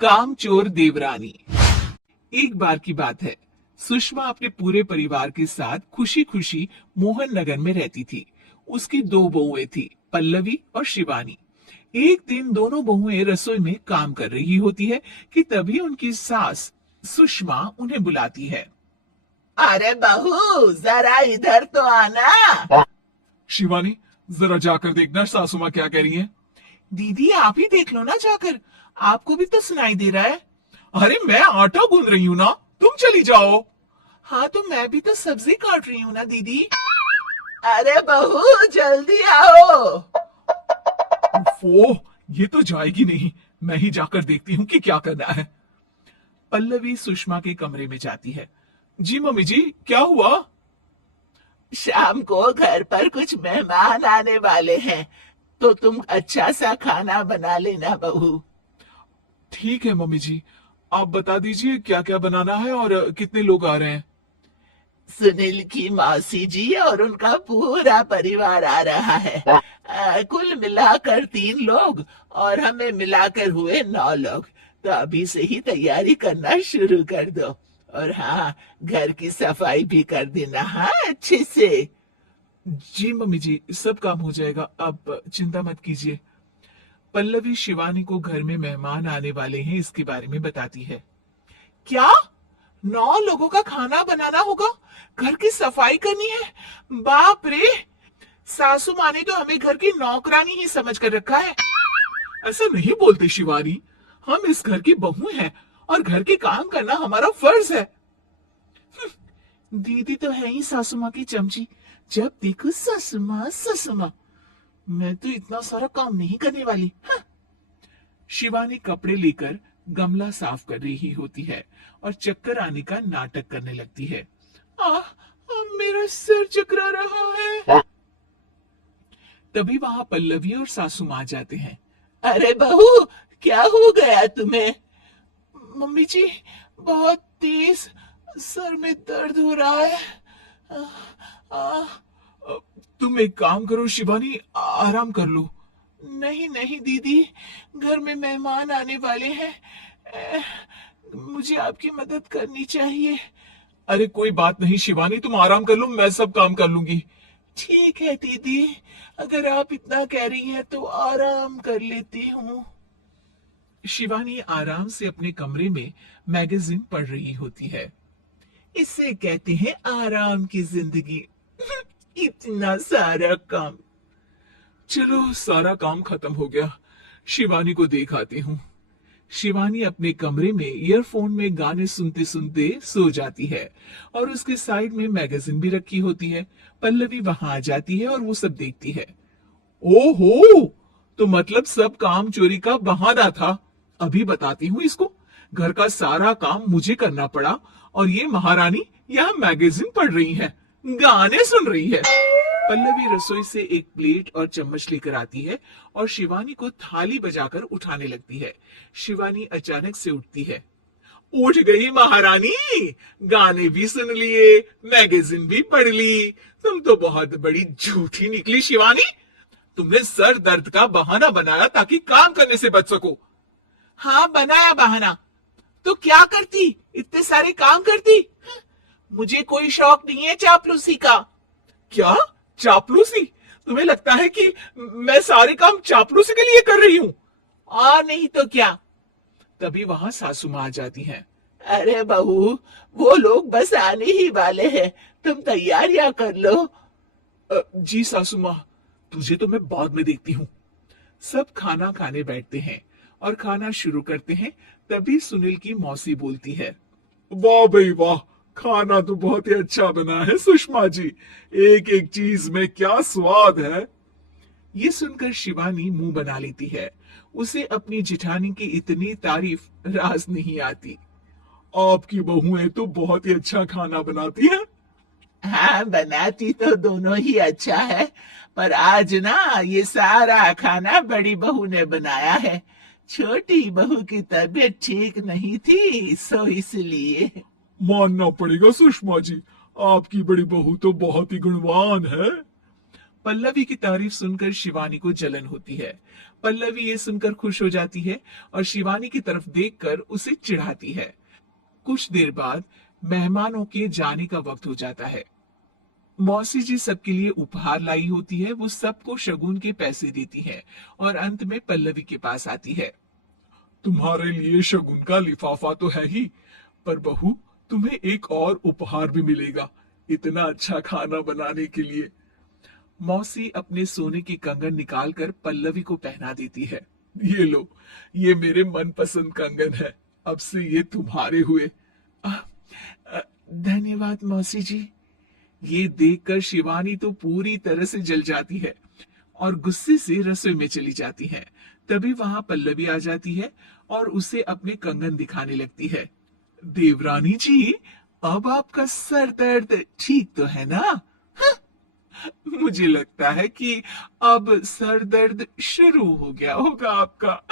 कामचोर देवरानी। एक बार की बात है, सुषमा अपने पूरे परिवार के साथ खुशी खुशी मोहन नगर में रहती थी। उसकी दो बहुएं थी, पल्लवी और शिवानी। एक दिन दोनों बहुएं रसोई में काम कर रही होती है कि तभी उनकी सास सुषमा उन्हें बुलाती है। अरे बहू, जरा इधर तो आना। शिवानी, जरा जाकर देखना सासू माँ क्या कह रही है। दीदी आप ही देख लो ना जाकर, आपको भी तो सुनाई दे रहा है। अरे मैं आटा गूंद रही हूँ ना, तुम चली जाओ। हाँ तो मैं भी तो सब्जी काट रही हूँ ना दीदी। अरे बहू, जल्दी आओ। वो ये तो जाएगी नहीं, मैं ही जाकर देखती हूँ कि क्या करना है। पल्लवी सुषमा के कमरे में जाती है। जी मम्मी जी, क्या हुआ? शाम को घर पर कुछ मेहमान आने वाले हैं, तो तुम अच्छा सा खाना बना लेना बहू। ठीक है मम्मी जी, आप बता दीजिए क्या क्या बनाना है और कितने लोग आ रहे हैं। सुनील की मौसी जी और उनका पूरा परिवार आ रहा है। कुल मिलाकर 3 लोग और हमें मिलाकर हुए 9 लोग। तो अभी से ही तैयारी करना शुरू कर दो। और हाँ, घर की सफाई भी कर देना, हाँ, अच्छे से। जी मम्मी जी, सब काम हो जाएगा, आप चिंता मत कीजिए। पल्लवी शिवानी को घर में मेहमान आने वाले हैं इसके बारे में बताती है। क्या 9 लोगों का खाना बनाना होगा, घर की सफाई करनी है? बाप रे, सासू माँ ने तो हमें घर की नौकरानी ही समझ कर रखा है। ऐसा नहीं बोलते शिवानी, हम इस घर की बहू हैं और घर के काम करना हमारा फर्ज है। दीदी तो है ही सासू माँ की चमची, जब देखो सासू माँ सासू माँ। मैं तो इतना सारा काम नहीं करने वाली। हाँ। शिवानी कपड़े लेकर गमला साफ कर रही होती है और चक्कर आने का नाटक करने लगती है। मेरा सिर चकरा रहा है। तभी वहां पल्लवी और सासू माँ जाते हैं। अरे बहू, क्या हो गया तुम्हें? मम्मी जी, बहुत तेज सर में दर्द हो रहा है। आ, तुम एक काम करो शिवानी, आराम कर लो। नहीं नहीं दीदी, घर में मेहमान आने वाले हैं, मुझे आपकी मदद करनी चाहिए। अरे कोई बात नहीं शिवानी, तुम आराम कर लो, मैं सब काम कर लूंगी। ठीक है दीदी, अगर आप इतना कह रही हैं तो आराम कर लेती हूँ। शिवानी आराम से अपने कमरे में मैगजीन पढ़ रही होती है। इसे कहते हैं आराम की जिंदगी। इतना सारा काम। चलो सारा काम खत्म हो गया, शिवानी को देख आती हूँ। शिवानी अपने कमरे में ईयरफोन में गाने सुनते सुनते सो जाती है और उसके साइड में मैगजीन भी रखी होती है। पल्लवी वहां आ जाती है और वो सब देखती है। ओहो, तो मतलब सब काम चोरी का बहाना था। अभी बताती हूँ इसको। घर का सारा काम मुझे करना पड़ा और ये महारानी यहाँ मैगजीन पढ़ रही है, गाने सुन रही है। पल्लवी रसोई से एक प्लेट और चम्मच लेकर आती है और शिवानी को थाली बजाकर उठाने लगती है। शिवानी अचानक से उठती है। उठ गई महारानी, गाने भी सुन लिए, मैगजीन भी पढ़ ली। तुम तो बहुत बड़ी झूठी निकली शिवानी। तुमने सर दर्द का बहाना बनाया ताकि काम करने से बच सको। हाँ बनाया बहाना, तो क्या करती, इतने सारे काम करती। मुझे कोई शौक नहीं है चापलूसी का। क्या चापलूसी? तुम्हें लगता है कि मैं सारे काम चापलूसी के लिए कर रही हूँ? और नहीं तो क्या। तभी वहां सासू माँ आ जाती हैं। अरे बहू, वो लोग बस आने ही वाले हैं, तुम तैयारियां कर लो। जी सासू माँ, तुझे तो मैं बाद में देखती हूँ। सब खाना खाने बैठते हैं और खाना शुरू करते हैं। तभी सुनील की मौसी बोलती है। वाह भाई वाह, खाना तो बहुत ही अच्छा बना है सुषमा जी, एक एक चीज में क्या स्वाद है। ये सुनकर शिवानी मुंह बना लेती है। उसे अपनी जिठानी की इतनी तारीफ राज नहीं आती। आपकी बहुएं तो बहुत ही अच्छा खाना बनाती हैं। हाँ, बनाती तो दोनों ही अच्छा है, पर आज ना ये सारा खाना बड़ी बहू ने बनाया है। छोटी बहू की तबीयत ठीक नहीं थी, सो इसलिए। मानना पड़ेगा सुषमा जी, आपकी बड़ी बहू तो बहुत ही गुणवान है। पल्लवी की तारीफ सुनकर शिवानी को जलन होती है। पल्लवी ये सुनकर खुश हो जाती है और शिवानी की तरफ देखकर उसे चिढ़ाती है। कुछ देर बाद मेहमानों के जाने का वक्त हो जाता है। मौसी जी सबके लिए उपहार लाई होती है, वो सबको शगुन के पैसे देती है और अंत में पल्लवी के पास आती है। तुम्हारे लिए शगुन का लिफाफा तो है ही, पर बहू तुम्हें एक और उपहार भी मिलेगा इतना अच्छा खाना बनाने के लिए। मौसी अपने सोने के कंगन निकालकर पल्लवी को पहना देती है। ये लो, ये मेरे मनपसंद कंगन है, अब से ये तुम्हारे हुए। अ, धन्यवाद मौसी जी। ये देखकर शिवानी तो पूरी तरह से जल जाती है और गुस्से से रसोई में चली जाती है। तभी वहां पल्लवी आ जाती है और उसे अपने कंगन दिखाने लगती है। देवरानी जी, अब आपका सर दर्द ठीक तो है ना? मुझे लगता है कि अब सर दर्द शुरू हो गया होगा आपका।